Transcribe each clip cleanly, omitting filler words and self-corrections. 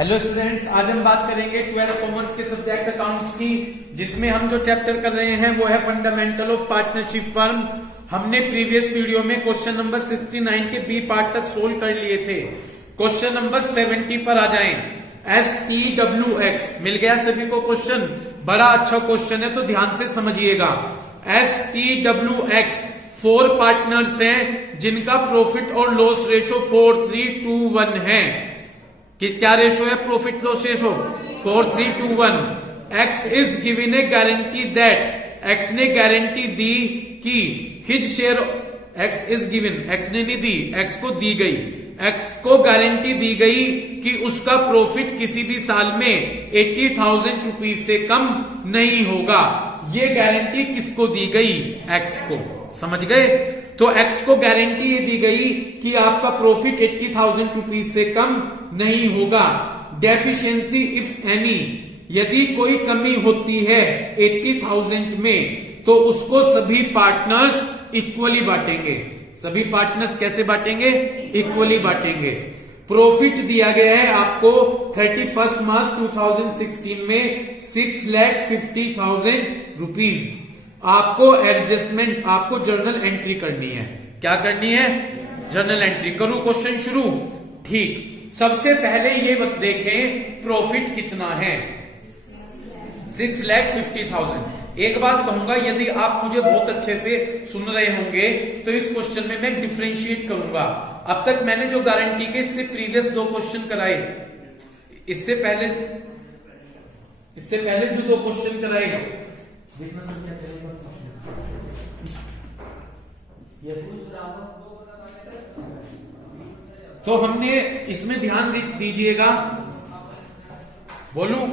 Hello students, आज हम बात करेंगे 12th कॉमर्स के सब्जेक्ट अकाउंट्स की, जिसमें हम जो चैप्टर कर रहे हैं वो है फंडामेंटल ऑफ पार्टनरशिप फर्म। हमने प्रीवियस वीडियो में क्वेश्चन नंबर 69 के बी पार्ट तक सोल्व कर लिए थे। क्वेश्चन नंबर 70 पर आ जाएं। STWX मिल गया सभी को क्वेश्चन? बड़ा अच्छा क्वेश्चन है, तो ध्यान से समझिएगा। STWX 4 पार्टनर्स हैं जिनका प्रॉफिट और लॉस रेशो 4321 है। कि क्या रेशो है? Profit loss ratio 4321। X is given A guarantee that, x ने गारंटी दी कि his share, x is given, x ने नहीं दी, एक्स को दी गई, एक्स को गारंटी दी गई कि उसका प्रॉफिट किसी भी साल में 80,000 रुपीज से कम नहीं होगा। ये गारंटी किसको दी गई? एक्स को। समझ गए? तो एक्स को गारंटी ये दी गई कि आपका प्रॉफिट 80,000 रुपीज से कम नहीं होगा। डेफिशिएंसी इफ एनी, यदि कोई कमी होती है 80,000 में तो उसको सभी पार्टनर्स इक्वली बांटेंगे। सभी पार्टनर्स कैसे बांटेंगे? इक्वली बांटेंगे। प्रॉफिट दिया गया है आपको 31 मार्च 2016 में 6,50,000 रुपीज। आपको एडजस्टमेंट, आपको जर्नल एंट्री करनी है। क्या करनी है? Journal entry. करूं क्वेश्चन शुरू? ठीक। सबसे पहले ये देखें प्रॉफिट कितना है। 6,50,000। एक बात कहूंगा, यदि आप मुझे बहुत अच्छे से सुन रहे होंगे तो इस क्वेश्चन में मैं डिफरेंशिएट करूंगा। अब तक मैंने जो गारंटी के इससे प्रीवियस 2 क्वेश्चन कराए, इससे पहले जो 2 क्वेश्चन कराए, तो हमने इसमें ध्यान दीजिएगा। बोलूं?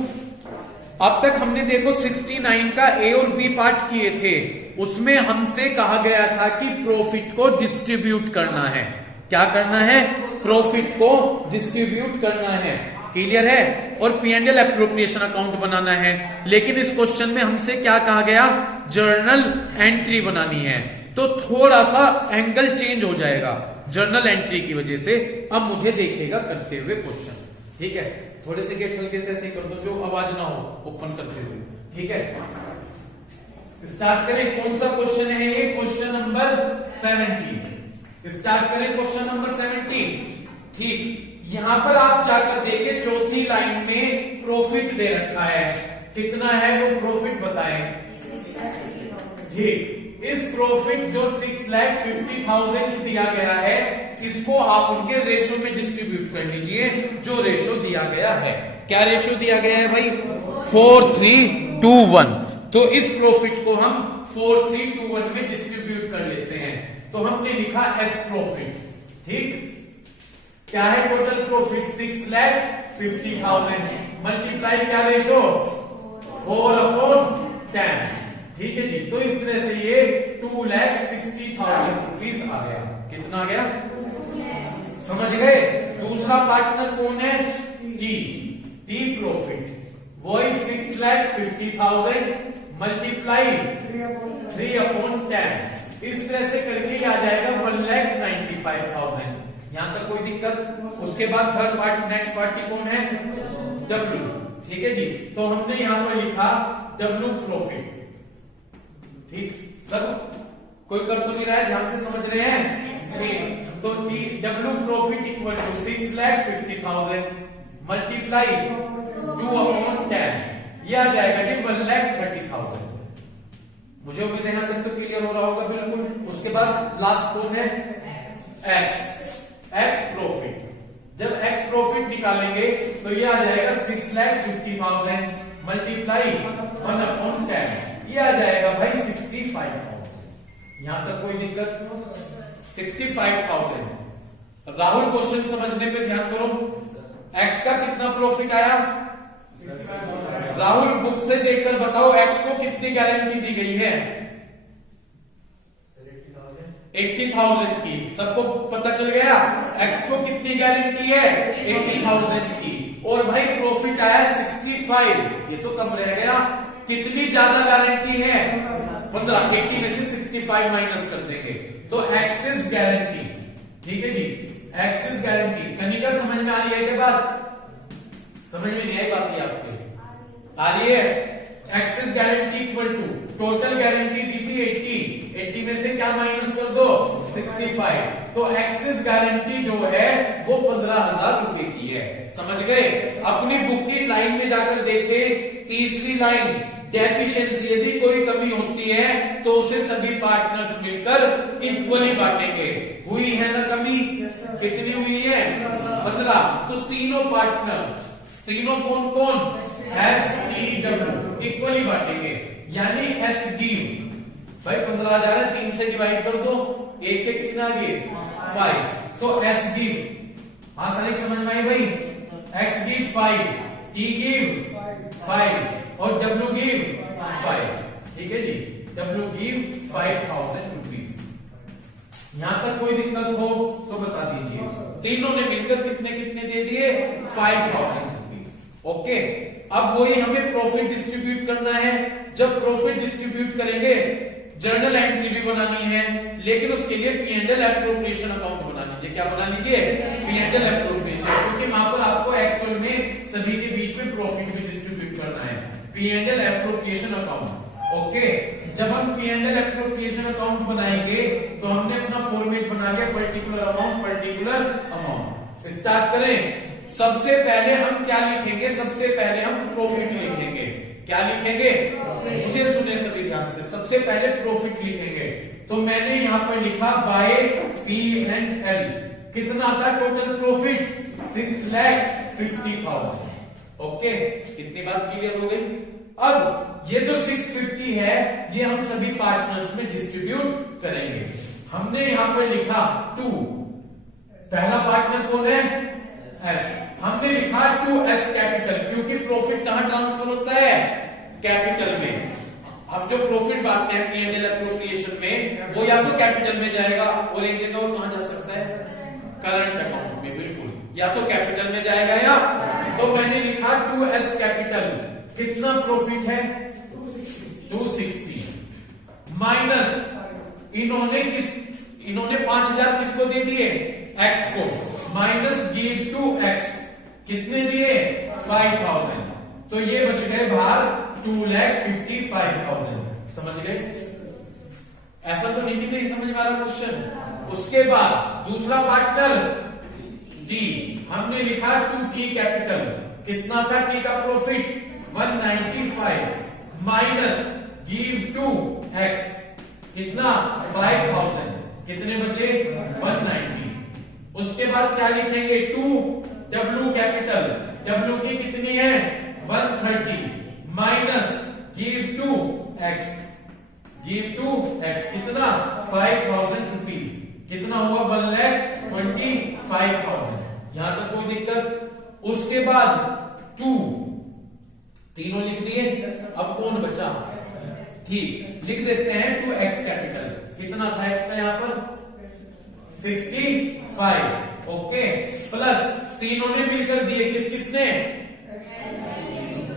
अब तक हमने देखो 69 का ए और बी पार्ट किए थे। उसमें हमसे कहा गया था कि प्रॉफिट को डिस्ट्रीब्यूट करना है। क्या करना है? प्रॉफिट को डिस्ट्रीब्यूट करना है। क्लियर है? और P&L एप्रोप्रिएशन अकाउंट बनाना है। लेकिन इस क्वेश्चन में हमसे क्या कहा गया? जर्नल एंट्री बनानी है। तो थोड़ा सा एंगल चेंज हो जाएगा जर्नल एंट्री की वजह से। अब मुझे देखेगा करते हुए क्वेश्चन। ठीक है? थोड़े से गेट हल्के से ऐसे कर दो जो आवाज ना हो ओपन करते हुए। ठीक है? स्टार्ट करें। कौन सा क्वेश्चन है ये? Question number 17। स्टार्ट करें क्वेश्चन नंबर 17। ठीक। यहां पर आप जाकर देखें, चौथी लाइन में प्रॉफिट दे रखा है। कितना है वो प्रॉफिट बताएं। ठीक। इस प्रॉफिट जो 6,50,000 दिया गया है, इसको आप उनके रेशो में डिस्ट्रीब्यूट कर लीजिए जो रेशो दिया गया है। क्या रेशो दिया गया है भाई? 4321। तो इस प्रॉफिट को हम 4321 में डिस्ट्रीब्यूट कर लेते हैं। तो हमने लिखा एस प्रॉफिट। ठीक। क्या है टोटल प्रॉफिट? 6,50,000 मल्टीप्लाई क्या रेशो? 4/10। ठीक है जी। तो इस तरह से ये 2,60,000 रुपीज आ गया। कितना आ गया? समझ गए? दूसरा पार्टनर कौन है? T profit. वही 6,50,000 मल्टीप्लाई 3/10। इस तरह से करके ही आ जाएगा 1,95,000। यहां तक कोई दिक्कत? उसके बाद थर्ड पार्ट, नेक्स्ट पार्टी कौन है? डब्ल्यू। ठीक है जी। तो हमने यहां पर लिखा डब्ल्यू प्रॉफिट। ठीक। सब कोई कर तो नहीं रहा है? ध्यान से समझ रहे हैं? ठीक। तो W profit equal to 6,50,000 multiply 2/10। यह आ जाएगा कि 1,30,000। मुझे उम्मीद है यहां तक तो क्लियर हो रहा होगा बिल्कुल। उसके बाद लास्ट कौन है? X profit. जब एक्स प्रॉफिट निकालेंगे तो यह आ जाएगा 6,50,000 मल्टीप्लाई 1/10। ये आ जाएगा भाई 65,000। यहां तक कोई दिक्कत? 65,000। राहुल क्वेश्चन समझने पे ध्यान करो। एक्स का कितना प्रॉफिट आया? राहुल बुक से देखकर बताओ एक्स को कितनी गारंटी दी गई है? 80,000 की। सबको पता चल गया? एक्स को कितनी गारंटी है? 80,000 की। और भाई प्रॉफिट आया 65। ये तो कम रह गया। कितनी ज्यादा गारंटी है? 15। 80 में से 65 माइनस कर देंगे तो एक्सिस गारंटी। ठीक है जी। Axis guarantee. कनिका समझ में आ रही है के बाद? समझ में नहीं आई बात ये आपके? आ रही है? Excess guarantee equal to total guarantee दी थी 80 में से क्या माइनस कर दो 65, तो एक्सेस गारंटी जो है वो 15,000 रुपए की है। समझ गए? अपनी बुक की लाइन में जाकर देखे, तीसरी लाइन डेफिशिएंसी, यदि कोई कमी होती है तो उसे सभी पार्टनर्स मिलकर इक्वली बांटेंगे। हुई है ना कमी? कितनी हुई है? 15। तो तीनों पार्टनर, तीनों कौन कौन? SEW इक्वली बांटेंगे, यानी एस गिव, भाई 15,000 है, 3 से डिवाइड कर दो, एक के कितना आ गए 5, तो एस गिव, हाँ सारे समझ में आई भाई? एक्स गिव 5, टी गिव 5 और डब्ल्यू गिव 5, ठीक है जी, डब्ल्यू गिव 5,000 रुपीज। यहां तक कोई दिक्कत हो तो बता दीजिए। तीनों ने मिलकर कितने कितने दे दिए? 5,000 रुपीज। ओके, अब वही हमें प्रॉफिट डिस्ट्रीब्यूट करना है। जब प्रॉफिट डिस्ट्रीब्यूट करेंगे जर्नल एंट्री भी बनानी है, लेकिन उसके लिए P&L एप्रोप्रिएशन अकाउंट बना लीजिए। क्या बना लीजिए? P&L एप्रोप्रिएशन, क्योंकि वहां पर आपको एक्चुअल में सभी के बीच में प्रॉफिट भी डिस्ट्रीब्यूट करना है। P&L appropriation account. ओके, जब हम P&L एप्रोप्रिएशन अकाउंट बनाएंगे तो हमने अपना फॉर्मेट बना लिया, पर्टिकुलर अमाउंट। स्टार्ट करें। सबसे पहले हम क्या लिखेंगे? सबसे पहले हम प्रॉफिट लिखेंगे। क्या लिखेंगे? मुझे सुने सभी ध्यान से, सबसे पहले प्रॉफिट लिखेंगे। तो मैंने यहां पर लिखा बाय P&L, कितना था टोटल प्रॉफिट? 6,50,000। ओके, इतनी बात क्लियर हो गई। अब ये जो 650 है ये हम सभी पार्टनर्स में डिस्ट्रीब्यूट करेंगे। हमने यहां पर लिखा 2, पहला पार्टनर कौन है? S। हमने लिखा 2S कैपिटल, क्योंकि प्रॉफिट कहां ट्रांसफर होता है? कैपिटल में। अब जो प्रॉफिट बांटते हैं P&L एप्रोप्रिएशन में, वो या तो कैपिटल में जाएगा और एक जगह और कहां जा सकता है? करंट अकाउंट में। बिल्कुल, या तो कैपिटल में जाएगा या, तो मैंने लिखा 2S कैपिटल, कितना प्रॉफिट है? 260 माइनस इन्होंने 5,000 किसको दे दिए? X को, माइनस गिव टू X, कितने दिए? 5,000, तो ये बच गए बाहर 2,55,000। समझ गए? ऐसा तो नहीं कि नहीं समझ में आ रहा क्वेश्चन। उसके बाद दूसरा पार्टनर D, हमने लिखा 2T कैपिटल, कितना था T का profit? 195 minus give to X, कितना? 5,000, कितने बचे? 190। उसके बाद क्या लिखेंगे? 2W कैपिटल, W की कितनी है? 130 माइनस गिव टू X, कितना? 5,000 रुपीज, कितना हुआ? 1,25,000। यहां तक कोई दिक्कत? उसके बाद 2, तीनों लिख दिए। अब कौन बचा? ठीक, लिख देते हैं 2X कैपिटल, कितना था X का यहां पर? 65। ओके, प्लस तीनों ने मिलकर दिए, किसने?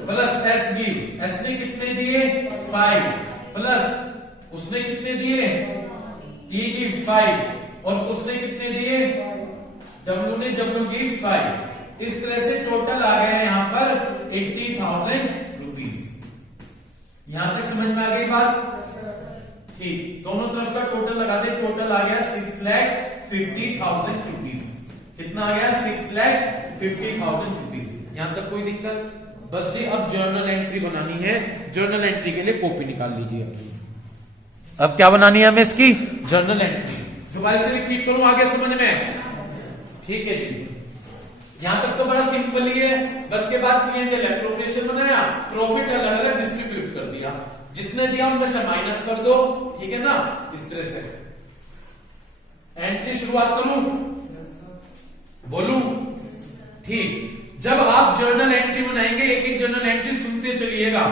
प्लस S गिव, S ने कितने दिए? 5, प्लस उसने कितने दिए? T गिव 5, और उसने कितने दिए? W give 5। इस तरह से टोटल आ गया यहां पर 80,000 रुपीज। यहां तक समझ में आ गई बात? ठीक, दोनों तरफ का टोटल लगा दे, टोटल आ गया 6,50,000 रुपीज। कितना आ गया? 6,50,000 रुपीज। यहां तक कोई दिक्कत? बस जी, अब जर्नल एंट्री बनानी है। जर्नल एंट्री के लिए कॉपी निकाल लीजिए। अब क्या बनानी है हमें इसकी? Journal entry. दोबारा से रिपीट करूं आगे समझ में? ठीक है जी, यहां तक तो बड़ा सिंपल ही है। बस के बाद P&L एप्रोप्रिएशन बनाया, प्रॉफिट अलग अलग डिस्ट्रीब्यूट कर दिया, जिसने दिया उनमें से माइनस कर दो। ठीक है ना? इस तरह से एंट्री शुरुआत करूं, बोलूं? ठीक, जब आप जर्नल एंट्री बनाएंगे एक एक जर्नल एंट्री सुनते चलिएगा।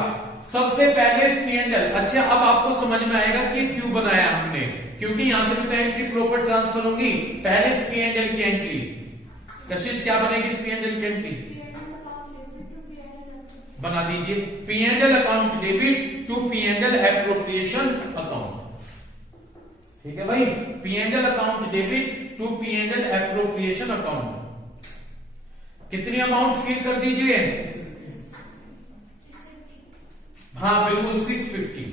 सबसे पहले P&L। अच्छा, अब आपको समझ में आएगा कि क्यों बनाया हमने, क्योंकि यहां से भी तो एंट्री प्रॉपर ट्रांसफर होगी। पहले P&L की एंट्री, कशिश क्या बनेगी? P&L की एंट्री बना दीजिए। P&L account debit to P&L appropriation account. ठीक है भाई, P&L account debit to P&L appropriation account. कितनी अमाउंट फिल कर दीजिए? हाँ बिल्कुल 650।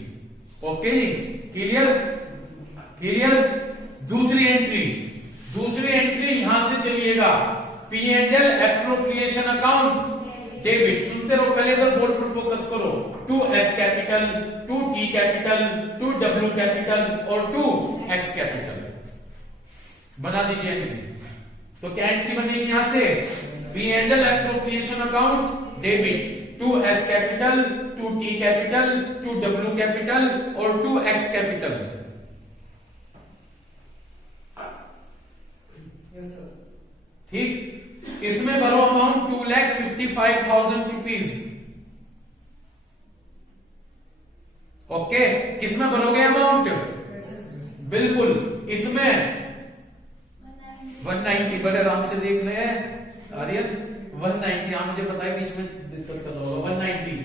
Okay clear clear. दूसरी एंट्री यहां से चलिएगा, P&L एप्रोप्रिएशन अकाउंट डेबिट। सुनते रहो, पहले इधर बोर्ड पर फोकस करो। To S capital, to T capital, to W capital और टू एक्स कैपिटल। बना दीजिए एंट्री। तो क्या एंट्री बनेगी यहां से? P&L appropriation account debit, to S capital, to T capital, to W capital और टू एक्स कैपिटल। ठीक, इसमें भरो अमाउंट 2,55,000 रुपीज। ओके, किसमें भरोगे अमाउंट? बिल्कुल इसमें 190। बड़े आराम से देख रहे हैं आर्यन, 190। हाँ मुझे पता है बीच में दिक्कत कर रहा होगा। 190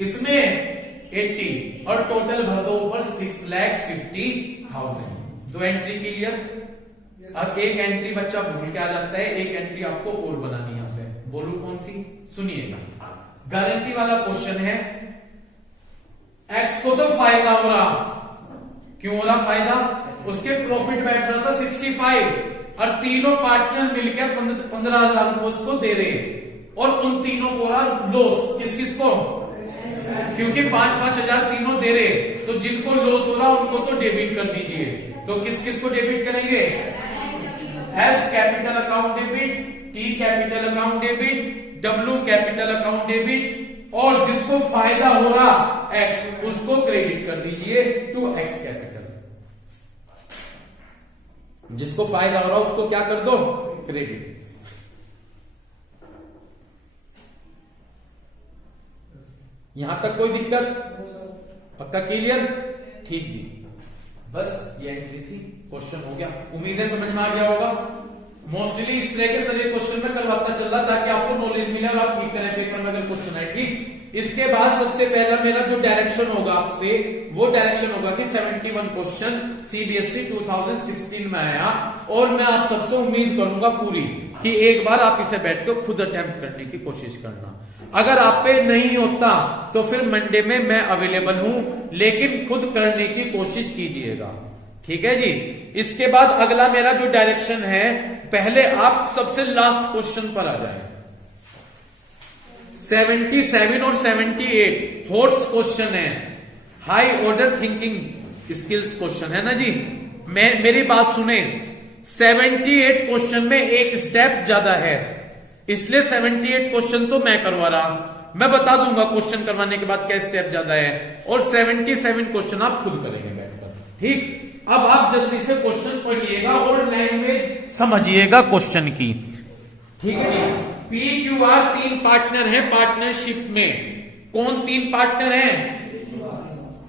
इसमें 80 और टोटल भर दो ऊपर 6,50,000। दो एंट्री क्लियर। अब एक एंट्री बच्चा भूल के आ जाता है, एक एंट्री आपको और बनानी यहाँ पे। बोलू कौन सी? सुनिएगा, गारंटी वाला क्वेश्चन है। एक्स को तो फायदा हो रहा, क्यों हो रहा फायदा? उसके प्रॉफिट बैठ रहा था 65 और तीनों पार्टनर मिलकर 15,000 रुपए उसको दे रहे, और उन तीनों को रहा लॉस। किस किस को? क्योंकि 5-5 हजार तीनों दे रहे, तो जिनको लॉस हो रहा उनको तो डेबिट कर दीजिए। तो किस किस को डेबिट करेंगे? S capital account debit, T capital account debit, W capital account debit, और जिसको फायदा हो रहा एक्स उसको क्रेडिट कर दीजिए टू एक्स कैपिटल। जिसको फायदा हो रहा उसको क्या कर दो? क्रेडिट। यहां तक कोई दिक्कत? पक्का क्लियर? ठीक जी, बस ये एंट्री थी, क्वेश्चन हो गया। उम्मीद है समझ में आ गया होगा। मोस्टली इस तरह के सारे क्वेश्चन में करवाता चल रहा ताकि आपको नॉलेज मिले और आप ठीक करें पेपर में अगर क्वेश्चन है। ठीक, इसके बाद सबसे पहला मेरा जो डायरेक्शन होगा आपसे, वो डायरेक्शन होगा कि 71 क्वेश्चन सीबीएसई 2016 में आया, और मैं आप सबसे उम्मीद करूंगा पूरी कि एक बार आप इसे बैठ कर खुद अटेम्प्ट करने की कोशिश करना। अगर आप पे नहीं होता तो फिर मंडे में मैं अवेलेबल हूं, लेकिन खुद करने की कोशिश कीजिएगा। ठीक है जी। इसके बाद अगला मेरा जो डायरेक्शन है, पहले आप सबसे लास्ट क्वेश्चन पर आ जाए। 77 और 78 फोर्थ क्वेश्चन है, high order thinking skills question है ना जी। मेरी बात सुने, 78 क्वेश्चन में एक स्टेप ज्यादा है, इसलिए 78 क्वेश्चन तो मैं करवा रहा। मैं बता दूंगा क्वेश्चन करवाने के बाद क्या स्टेप ज्यादा है, और 77 क्वेश्चन आप खुद करेंगे बैठकर। ठीक, अब आप जल्दी से क्वेश्चन पढ़िएगा और लैंग्वेज समझिएगा क्वेश्चन की। ठीक है जी। पी क्यू आर 3 पार्टनर हैं पार्टनरशिप में। कौन 3 पार्टनर हैं?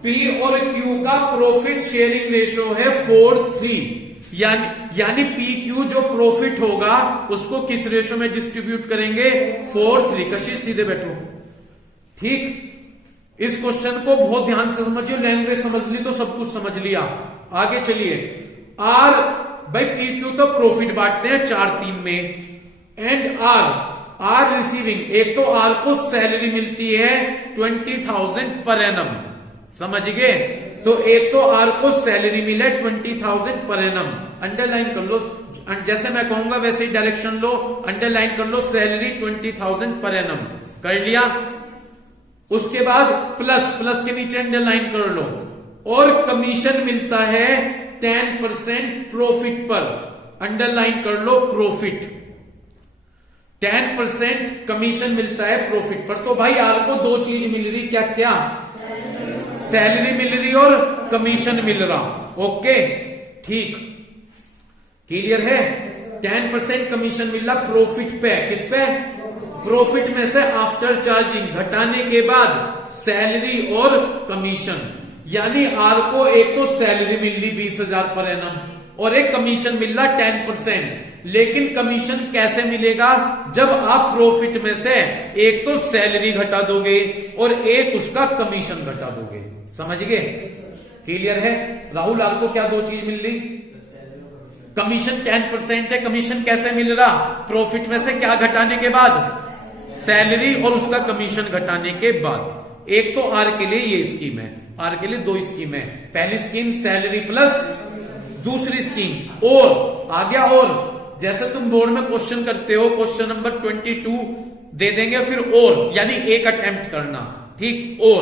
पी और क्यू का प्रॉफिट शेयरिंग रेशो है 4:3। यानी पी क्यू जो प्रॉफिट होगा उसको किस रेशो में डिस्ट्रीब्यूट करेंगे? 4:3। कशिश सीधे बैठो। ठीक, इस क्वेश्चन को बहुत ध्यान से समझिए। लैंग्वेज समझ ली तो सब कुछ समझ लिया। आगे चलिए। आर, भाई पी क्यू तो प्रॉफिट बांटते हैं 4:3 में, एंड आर रिसीविंग, एक तो आर को सैलरी मिलती है 20,000 पर एनम, समझ गए? तो एक तो आर को सैलरी मिले 20,000 पर एनम। अंडरलाइन कर लो, जैसे मैं कहूंगा वैसे ही डायरेक्शन लो, अंडरलाइन कर लो, सैलरी 20,000 पर एनम कर लिया। उसके बाद प्लस के नीचे अंडरलाइन कर लो, और कमीशन मिलता है 10% प्रॉफिट पर, अंडरलाइन कर लो प्रॉफिट। 10% कमीशन मिलता है प्रॉफिट पर। तो भाई आर को 2 चीज मिल रही, क्या क्या? सैलरी मिल रही और कमीशन मिल रहा। ओके ठीक, क्लियर है? 10% कमीशन मिल रहा प्रॉफिट पे। किस पे? प्रॉफिट में से आफ्टर चार्जिंग, घटाने के बाद सैलरी और कमीशन। यानी आर को एक तो सैलरी मिल रही 20,000 पर एनम, और एक कमीशन मिल रहा 10%। लेकिन कमीशन कैसे मिलेगा? जब आप प्रॉफिट में से एक तो सैलरी घटा दोगे और एक उसका कमीशन घटा दोगे। समझ गए? क्लियर है? राहुल, आपको क्या 2 चीज मिल रही? कमीशन 10% है, कमीशन कैसे मिल रहा? प्रॉफिट में से क्या घटाने के बाद? सैलरी और उसका कमीशन घटाने के बाद। एक तो आर के लिए ये स्कीम है, आर के लिए दो स्कीम है। पहली स्कीम सैलरी प्लस, दूसरी स्कीम और आ गया। और जैसे तुम बोर्ड में क्वेश्चन करते हो, क्वेश्चन नंबर 22 दे देंगे, फिर और यानी एक अटेम्प्ट करना, ठीक। और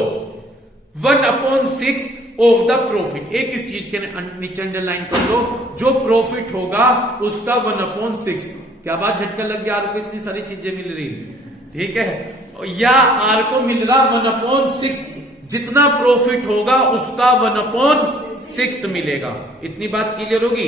1/6 ऑफ द प्रॉफिट, एक इस चीज के नीचे अंडरलाइन कर दो, जो प्रॉफिट होगा उसका 1/6। क्या बात, झटका लग गया? आर को इतनी सारी चीजें मिल रही, ठीक है। या आर को मिल रहा 1/6, जितना प्रॉफिट होगा उसका 1/6 मिलेगा। इतनी बात क्लियर होगी।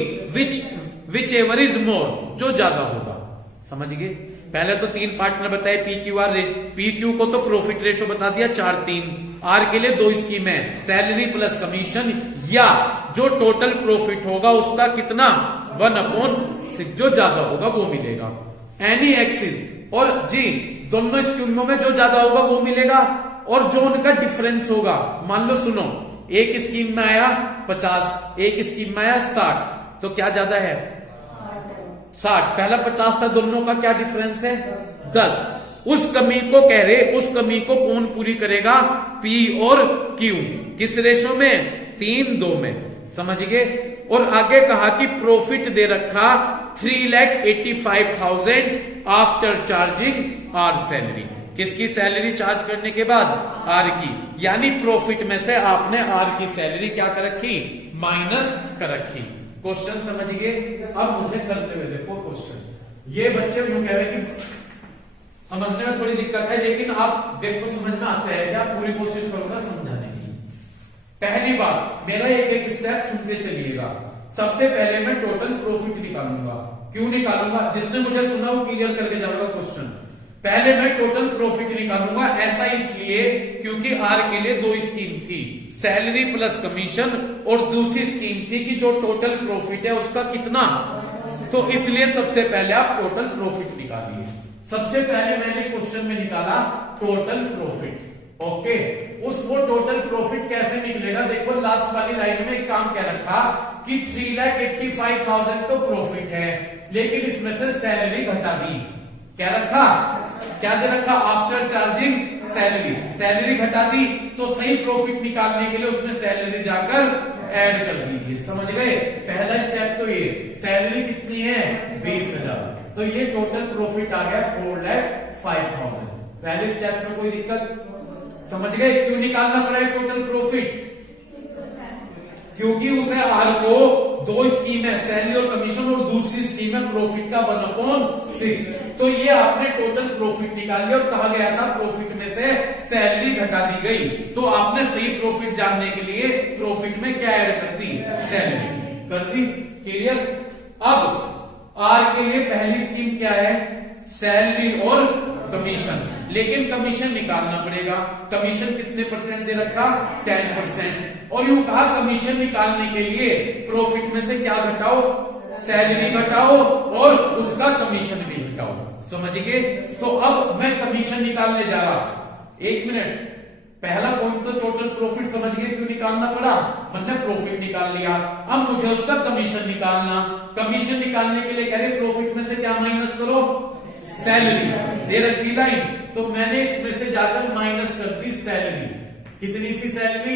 विच एवर इज मोर, जो ज्यादा होगा। समझ गए? पहले तो 3 पार्टनर बताए, PQR, PQ को तो प्रॉफिट रेशो बता दिया 4-3। आर के लिए 2 स्कीम है, सैलरी प्लस कमीशन, या जो टोटल प्रॉफिट होगा उसका कितना 1/6, जो ज्यादा होगा वो मिलेगा। एनी एक्सिस, और जी दोनों स्कीमों में जो ज्यादा होगा वो मिलेगा, और जो उनका डिफरेंस होगा, मान लो सुनो, एक स्कीम में आया 50, एक स्कीम में आया 60, तो क्या ज्यादा है? 60। पहला 50 था, दोनों का क्या डिफरेंस है? 10। उस कमी को कह रहे, उस कमी को कौन पूरी करेगा? P और Q। किस रेशो में? 3-2 में। समझ गए? और आगे कहा कि प्रॉफिट दे रखा 3,85,000 आफ्टर चार्जिंग आर सैलरी। किसकी सैलरी चार्ज करने के बाद? आर की। यानी प्रॉफिट में से आपने आर की सैलरी क्या कर रखी? माइनस कर रखी। क्वेश्चन समझ गए? अब मुझे करते हुए देखो क्वेश्चन। ये बच्चे कह रहे कि समझने में थोड़ी दिक्कत है, लेकिन आप देखो समझ में आता है क्या? पूरी कोशिश करूंगा समझाने की। पहली बात, मेरा एक स्टेप सुनते चलिएगा। सबसे पहले मैं टोटल प्रॉफिट निकालूंगा। क्यों निकालूंगा? जिसने मुझे सुना वो क्लियर करके जाऊंगा क्वेश्चन। पहले मैं टोटल प्रॉफिट निकालूंगा। ऐसा इसलिए क्योंकि आर के लिए 2 स्कीम थी, सैलरी प्लस कमीशन, और दूसरी स्कीम थी कि जो टोटल प्रॉफिट है उसका कितना। तो इसलिए सबसे पहले आप टोटल प्रॉफिट निकालिए। सबसे पहले मैंने क्वेश्चन में निकाला टोटल प्रॉफिट। ओके, उसको टोटल प्रॉफिट कैसे निकलेगा? देखो लास्ट वाली लाइन में एक काम क्या रखा कि 3,85,000 तो प्रॉफिट है, लेकिन इसमें से सैलरी घटा दी। क्या रखा? क्या दे रखा? After charging salary. सैलरी घटा दी, तो सही प्रॉफिट निकालने के लिए उसमें सैलरी जाकर ऐड कर दीजिए। समझ गए? पहला स्टेप तो ये। सैलरी कितनी है? 20,000। तो ये टोटल प्रॉफिट आ गया 4,05,000। पहले स्टेप में कोई दिक्कत? समझ गए? क्यों निकालना पड़ा है टोटल प्रॉफिट? क्योंकि उसे आर को 2 स्कीम है, सैलरी और कमीशन, और दूसरी स्कीम है प्रॉफिट का 1/6। तो ये आपने टोटल प्रॉफिट निकाल लिया, और कहा गया था प्रॉफिट में से सैलरी घटा दी गई। तो आपने सही प्रॉफिट जानने के लिए प्रॉफिट में क्या ऐड कर दी? सैलरी कर दी। क्लियर? अब आर के लिए पहली स्कीम क्या है? सैलरी और कमीशन, लेकिन कमीशन निकालना पड़ेगा। कमीशन कितने % दे रखा? 10%। और यूं कहा कमीशन निकालने के लिए प्रॉफिट में से क्या घटाओ? सैलरी घटाओ और उसका कमीशन भी घटाओ। समझ गए? तो अब मैं कमीशन निकालने जा रहा। 1 मिनट, पहला पॉइंट तो टोटल प्रॉफिट समझ गए क्यों निकालना पड़ा? मैंने प्रॉफिट निकाल लिया, अब मुझे उसका कमीशन निकालना। कमीशन निकालने के लिए कह रहे प्रॉफिट में से क्या माइनस करो? सैलरी। दे रखी लाइन, तो मैंने इसमें से जाकर माइनस कर दी सैलरी। कितनी थी सैलरी?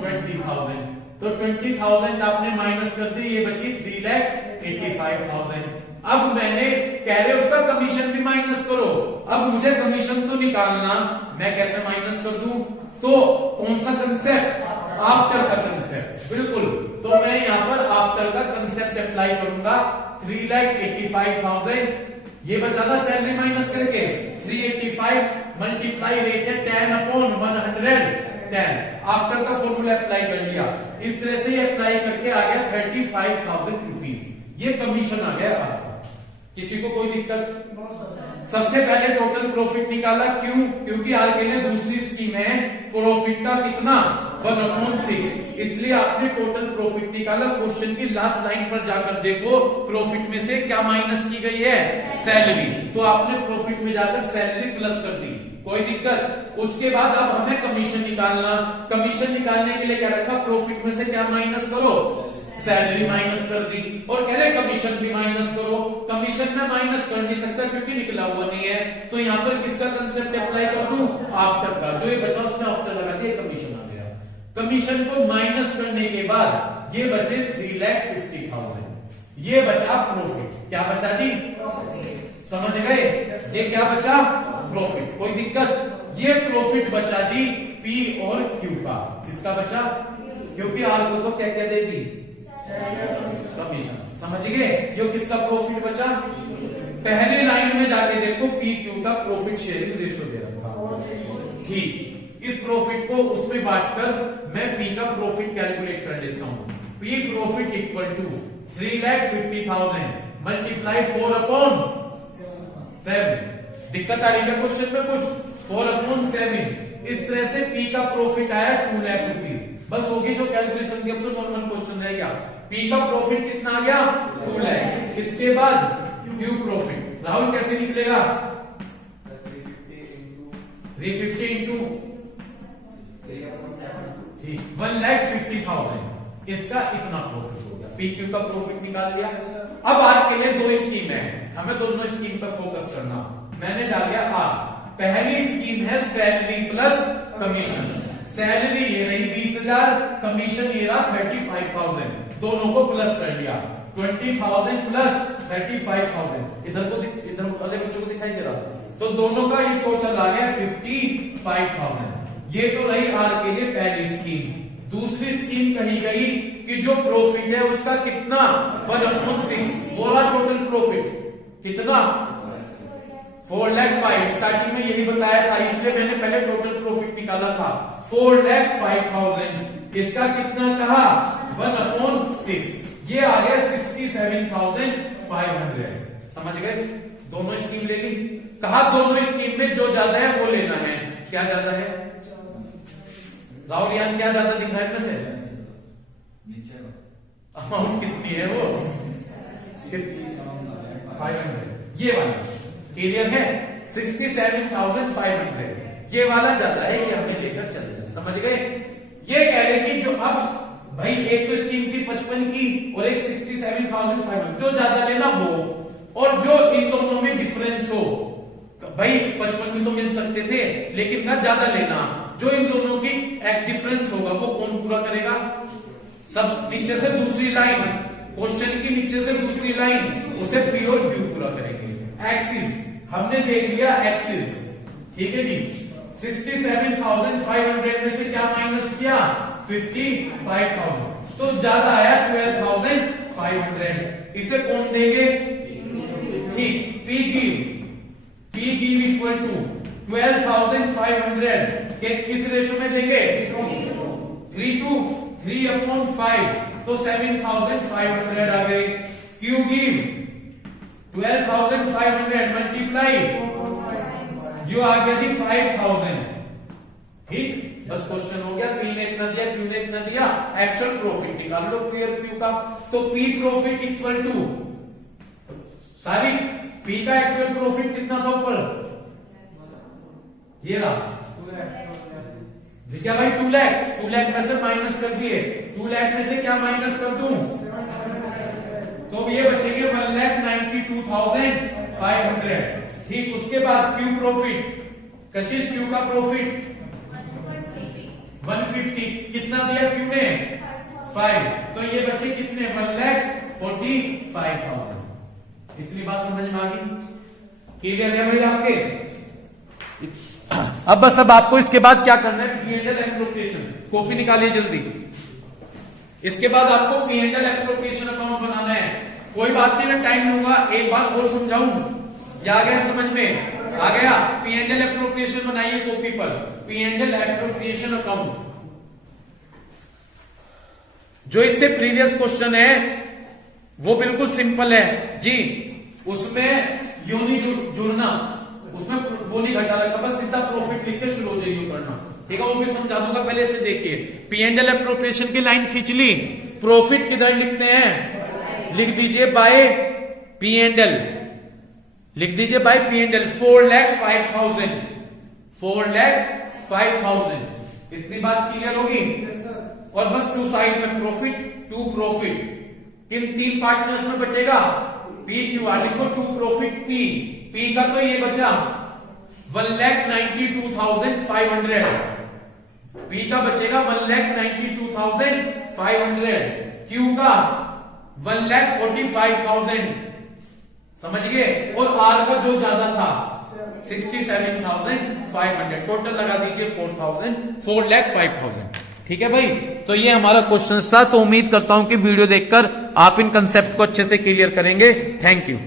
20,000। तो 20,000 आपने माइनस कर दी, ये बची 3,85,000। अब मैंने कह रहे उसका कमीशन भी माइनस करो। अब मुझे कमीशन तो निकालना, मैं कैसे माइनस कर दूं? तो कौन सा कंसेप्ट? आफ्टर का कंसेप्ट। बिल्कुल, तो मैं यहां पर आफ्टर का कंसेप्ट अप्लाई करूंगा। 3,85,000 ये बचा था सैलरी माइनस करके। 385 मल्टीप्लाई रेट है 10/110। आफ्टर का फॉर्मूला अप्लाई कर लिया। इस तरह से ये अप्लाई करके आ गया 35,000 रुपीज। ये कमीशन आ गया आपका। किसी को कोई दिक्कत? सबसे पहले टोटल प्रॉफिट निकाला। क्यों? क्योंकि आर के लिए दूसरी स्कीम है प्रॉफिट का कितना? 1/6। इसलिए आपने टोटल प्रॉफिट निकाला। क्वेश्चन की लास्ट लाइन पर जाकर देखो, प्रॉफिट में से क्या माइनस की गई है, सैलरी। तो आपने प्रॉफिट में जाकर सैलरी प्लस कर दी, कोई दिक्कत। उसके बाद अब हमें कमीशन निकालना। कमीशन निकालने के लिए क्या रखा, प्रॉफिट में से क्या माइनस करो, सैलरी माइनस कर दी। और कह रहे कमीशन भी माइनस करो। कमीशन में माइनस कर नहीं सकता क्योंकि निकला हुआ नहीं है, तो यहां पर किसका कंसेप्ट अप्लाई कर दूं, आफ्टर का। जो ये बचा उसमें आफ्टर लगा दिया, कमीशन आ गया। कमीशन को माइनस करने के बाद ये बचे 3,50,000। ये बचा प्रॉफिट। क्या बचा जी, समझ गए, ये क्या बचा, प्रॉफिट। कोई दिक्कत। ये प्रॉफिट बचा जी पी और क्यू का। किसका बचा, क्योंकि आर को तो क्या क्या देगी, कमीशन। समझ गए, ये किसका प्रॉफिट बचा। पहले लाइन में जाके देखो, पी क्यू का प्रॉफिट शेयरिंग रेशियो दे रखा। ठीक, इस प्रॉफिट को उसमें बांटकर मैं पी का प्रॉफिट कैलकुलेट कर लेता हूं। P profit equal to 3,50,000 multiply 4/7। दिक्कत आ रही है क्वेश्चन में कुछ, 4/7। इस तरह से पी का प्रॉफिट आया 2 लाख रुपीज। बस होगी जो कैलकुलेशन की, अब तो नॉर्मल क्वेश्चन रह गया। पी का प्रॉफिट कितना आ गया, 2 लाख। इसके बाद क्यू प्रॉफिट, राहुल कैसे निकलेगा, 350 इंटू 1,50,000। इसका इतना प्रॉफिट हो गया। पी क्यू का प्रॉफिट निकाल दिया। अब आर के लिए दो स्कीम है, हमें दोनों स्कीम पर फोकस करना। मैंने डाल दिया आर। पहली स्कीम है सैलरी प्लस कमीशन। सैलरी ये रही 20,000, कमीशन ये रहा 35,000। दोनों को प्लस कर लिया, 20,000 प्लस 35,000। इधर वाले बच्चों को दिखाई दे रहा, तो दोनों का ये टोटल आ गया 55,000। ये तो रही आर के लिए पहली स्कीम। दूसरी स्कीम कही गई कि जो प्रॉफिट है उसका कितना, 1/6। बोला टोटल प्रॉफिट कितना, 4,05,000। स्टार्टिंग में यही बताया था, इसलिए मैंने पहले टोटल प्रॉफिट निकाला था 4,05,000। इसका कितना कहा, 1/6। ये आ गया 67,500। समझ गए, दोनों स्कीम ले ली। कहा दोनों स्कीम में जो ज्यादा है वो लेना है। क्या ज्यादा है राहुल, यान क्या ज्यादा दिख रहा है इनमें से, अमाउंट कितनी है वो, 500। ये वाला क्लियर है, 67,500। ये वाला ज्यादा है, ये हमें लेकर चलेगा। समझ गए, ये कह रहे कि जो अब भाई एक तो स्कीम थी 55 की और एक 67,500, जो ज्यादा लेना वो, और जो इन दोनों में डिफरेंस हो। भाई 55 भी तो मिल सकते थे, लेकिन ना ज्यादा लेना। जो इन दोनों की एक डिफरेंस होगा वो कौन पूरा करेगा, सब नीचे से दूसरी लाइन, क्वेश्चन की नीचे से दूसरी लाइन, उसे पी और क्यू पूरा करेंगे। एक्सिस हमने देख लिया, एक्सिस ठीक है जी। 67,500 में से क्या माइनस किया, 55,000, तो ज्यादा आया 12,500। इसे कौन देंगे, ठीक, पी गिव इक्वल टू 12,500 के किस रेशो में देंगे, 3/5, तो 7,500 आ गए। क्यू गिव 12,500 मल्टीप्लाई, जो आ गया जी 5,000। ठीक, बस क्वेश्चन हो गया। पी ने इतना दिया, क्यू ने इतना दिया, एक्चुअल प्रॉफिट निकाल लो पी और क्यू का। तो पी प्रॉफिट इक्वल टू, सारी पी का एक्चुअल प्रॉफिट कितना था ऊपर, ये रहा क्या भाई, 2 लाख। 2 लाख में से माइनस कर दिए, 2 लाख में से क्या माइनस कर दूं, तो ये बचेंगे 1,92,500। ठीक, उसके बाद क्यू प्रॉफिट, कशिश क्यू का प्रॉफिट 150, कितना दिया क्यू ने, 5, तो ये बचे कितने, 1,45,000। इतनी बात समझ में आ गई, क्लियर है भाई आपके। अब बस अब आपको इसके बाद क्या करना है, P&L एप्रोप्रिएशन, कॉपी निकालिए जल्दी। इसके बाद आपको P&L एप्रोप्रिएशन अकाउंट बनाना है। कोई बात नहीं, मैं टाइम लूंगा, एक बार और समझाऊं, या आ गया समझ में, आ गया। P&L एप्रोप्रिएशन बनाइए कॉपी पर, P&L एप्रोप्रिएशन अकाउंट। जो इससे प्रीवियस क्वेश्चन है वो बिल्कुल सिंपल है जी, उसमें यूं नहीं जुड़ना, उसमें वो नहीं घटा रखा, बस सीधा प्रॉफिट लिख के शुरू हो जाइए करना। ठीक है, वो भी समझा दूंगा, पहले से देखिए। पी एंड एल एप्रोप्रिएशन की लाइन खींच ली, प्रॉफिट किधर लिखते हैं, लिख दीजिए बाय पी एंड एल, लिख दीजिए बाय पी एंड एल 4,05,000, 4,05,000। इतनी बात क्लियर होगी। और बस टू साइड में प्रॉफिट टू प्रॉफिट, किन तीन पार्टनर्स में बचेगा, पी क्यू आर, लिखो टू प्रॉफिट पी, पी का तो ये बचा 1,92,500, पी का बचेगा 1,92,500, क्यू का 1,45,000, समझ गए। और आर का जो ज्यादा था 67,500, टोटल लगा दीजिए 4,05,000। ठीक है भाई, तो ये हमारा क्वेश्चन था। तो उम्मीद करता हूं कि वीडियो देखकर आप इन कंसेप्ट को अच्छे से क्लियर करेंगे। Thank you.